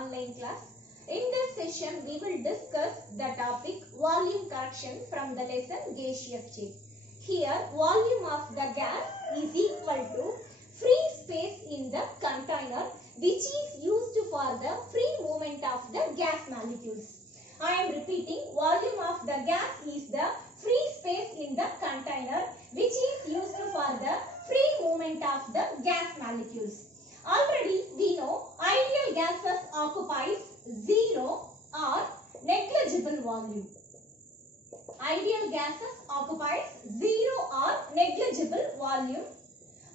online class. In this session, we will discuss the topic volume correction from the lesson gaseous state. Here, volume of the gas is equal to free space in the container which is used for the free movement of the gas molecules. I am repeating, volume of the gas is the free space in the container which is used for the free movement of the gas molecules. Already we know ideal gases occupies 0 or negligible volume. Ideal gases occupies 0 or negligible volume,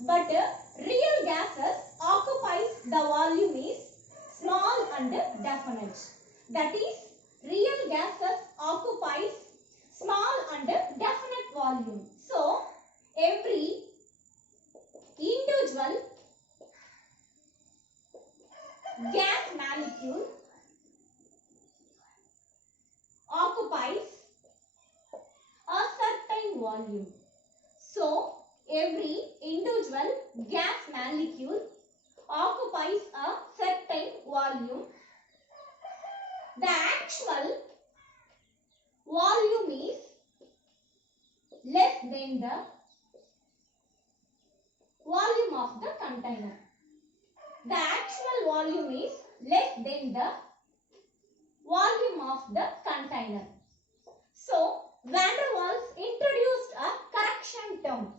but real gases occupies the volume is small and definite. That is, real gases occupies small and definite volume. So, every individual gas molecule occupies a certain volume. So, every individual gas molecule occupies a certain volume. The actual volume is less than the volume of the container. The actual volume is less than the volume of the container. So, Van der Waals introduced a correction term.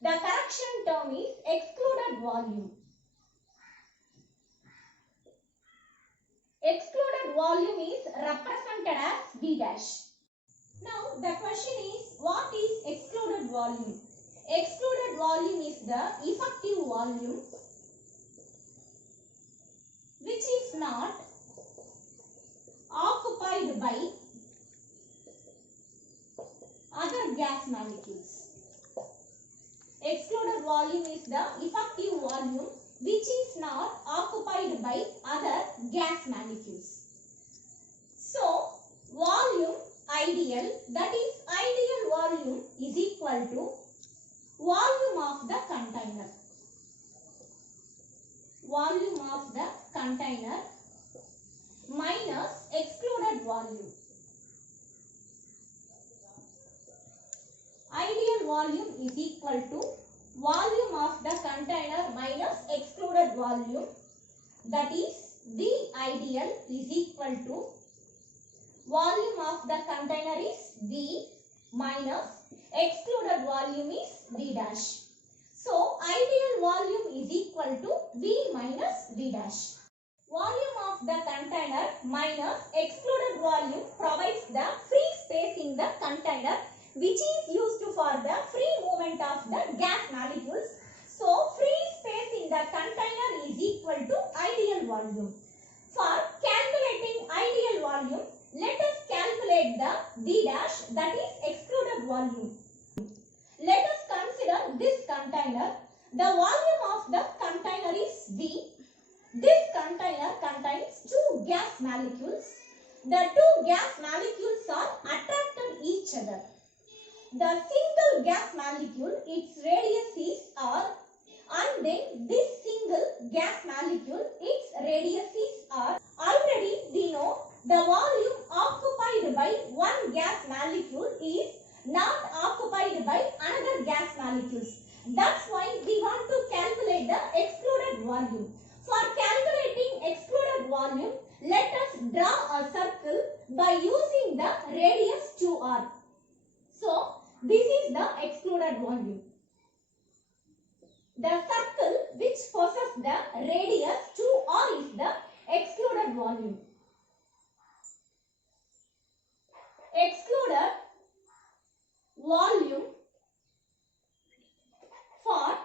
The correction term is excluded volume. Excluded volume is represented as V dash. Now, the question is, what is excluded volume? Excluded volume is the effective volume which is not occupied by other gas molecules. Excluded volume is the effective volume which is not occupied by other gas molecules. So, volume ideal, that is ideal volume is equal to volume of the container. Volume of the container minus excluded volume. Ideal volume is equal to volume of the container minus excluded volume. That is, V ideal is equal to volume of the container is V minus excluded volume is V dash. So, ideal volume is equal to V minus V dash. Volume of the container minus excluded volume provides the free space in the container which is used for the free movement of the gas molecules. So, free space in the container is equal to ideal volume. For calculating ideal volume, let us calculate the V dash, that is excluded volume. Let us consider this container. The volume of the container is V. This container contains two gas molecules. The two gas molecules are attracted each other. The single gas molecule, its radius is R, and then this single gas molecule, its radius is R. Already we know the volume occupied by one gas molecule is not occupied by another gas molecules. That's why we want to calculate the excluded volume. For calculating excluded volume, let us draw a circle by using the radius 2R. So, this is the excluded volume. The circle which possesses the radius 2R is the excluded volume. Excluded volume for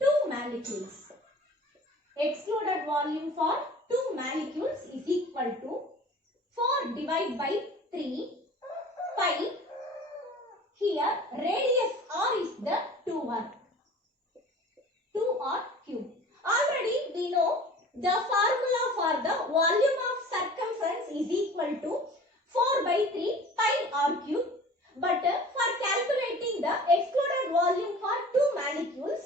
two molecules. Excluded volume for two molecules is equal to 4 divided by 3 pi. Here radius R is the 2R. 2R cube. Already we know the formula for the volume of circumference is equal to 4 by 3 pi R cube. But for calculating the excluded volume for two molecules,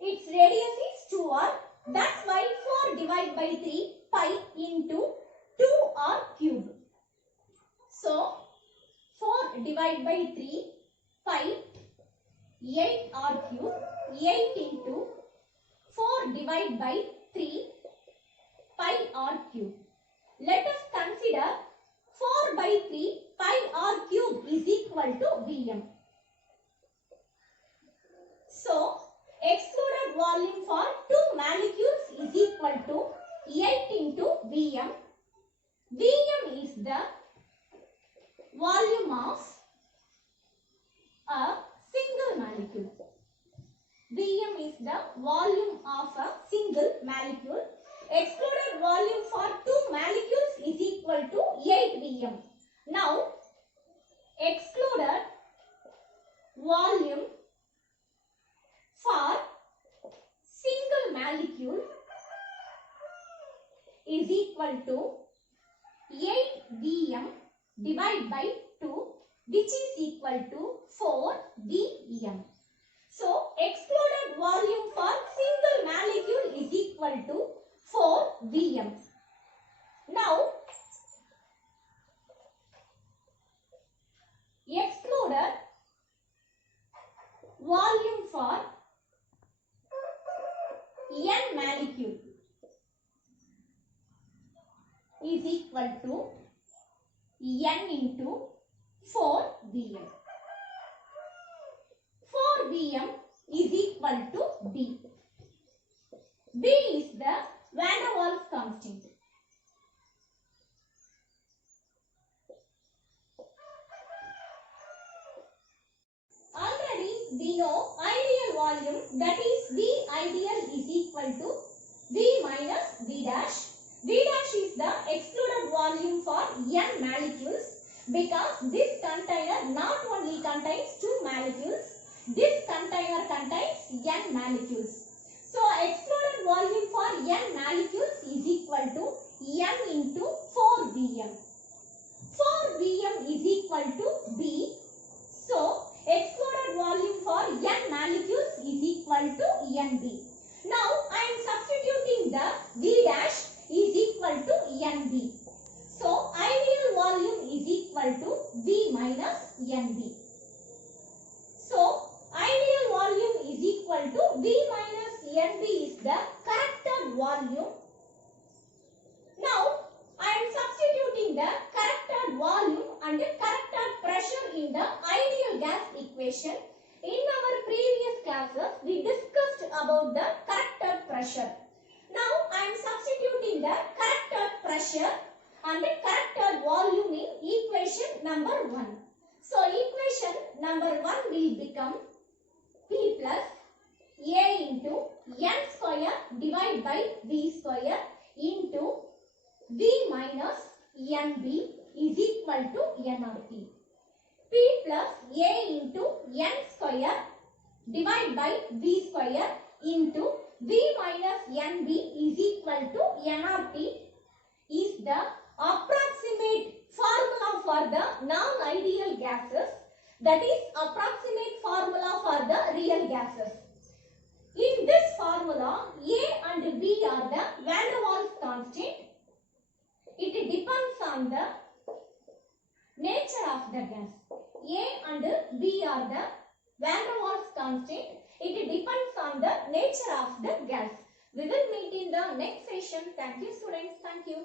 its radius is 2R. That's why 4 divided by 3 divided by 3 pi r cube. Let us consider 4 by 3 pi r cube is equal to Vm. So, excluded volume for 2 molecules is equal to 8 into Vm. Vm is the volume of a single molecule. Vm is the volume of a single molecule. Excluded volume for 2 molecules is equal to 8 Vm. Now, excluded volume for single molecule is equal to 8 Vm divided by 2, which is equal to 4 Vm. So, excluded volume for single molecule is equal to 4 Vm. Now, excluded volume for n molecule is equal to n into 4 Vm. 4 Vm is equal to B. B is the van der Waals constant. Already we know ideal volume, that is V ideal is equal to V minus V dash. V dash is the excluded volume for n molecules, because this container not only contains 2 molecules, this container contains n molecules. So, excluded volume for n molecules is equal to n into 4 Vm. 4 Vm is equal to B. So, excluded volume for n molecules is equal to Nb. Now, I am substituting the V dash is equal to Nb. So, ideal volume is equal to V minus Nb. So, ideal volume is equal to V minus Nb is the corrected volume. Now, I am substituting the corrected volume and corrected pressure in the ideal gas equation. In our previous classes, we discussed about the corrected pressure. Now, I am substituting the corrected pressure and corrected volume in equation number 1. So, equation number 1 will become P plus A into N square divided by V square into V minus Nb is equal to Nrt. P plus A into N square divided by V square into V minus Nb is equal to Nrt is the approximate formula for the non-ideal gases, that is approximate formula for the real gases. In this formula, A and B are the van der Waals constant. It depends on the nature of the gas. A and B are the van der Waals constant. It depends on the nature of the gas. We will meet in the next session. Thank you, students. Thank you.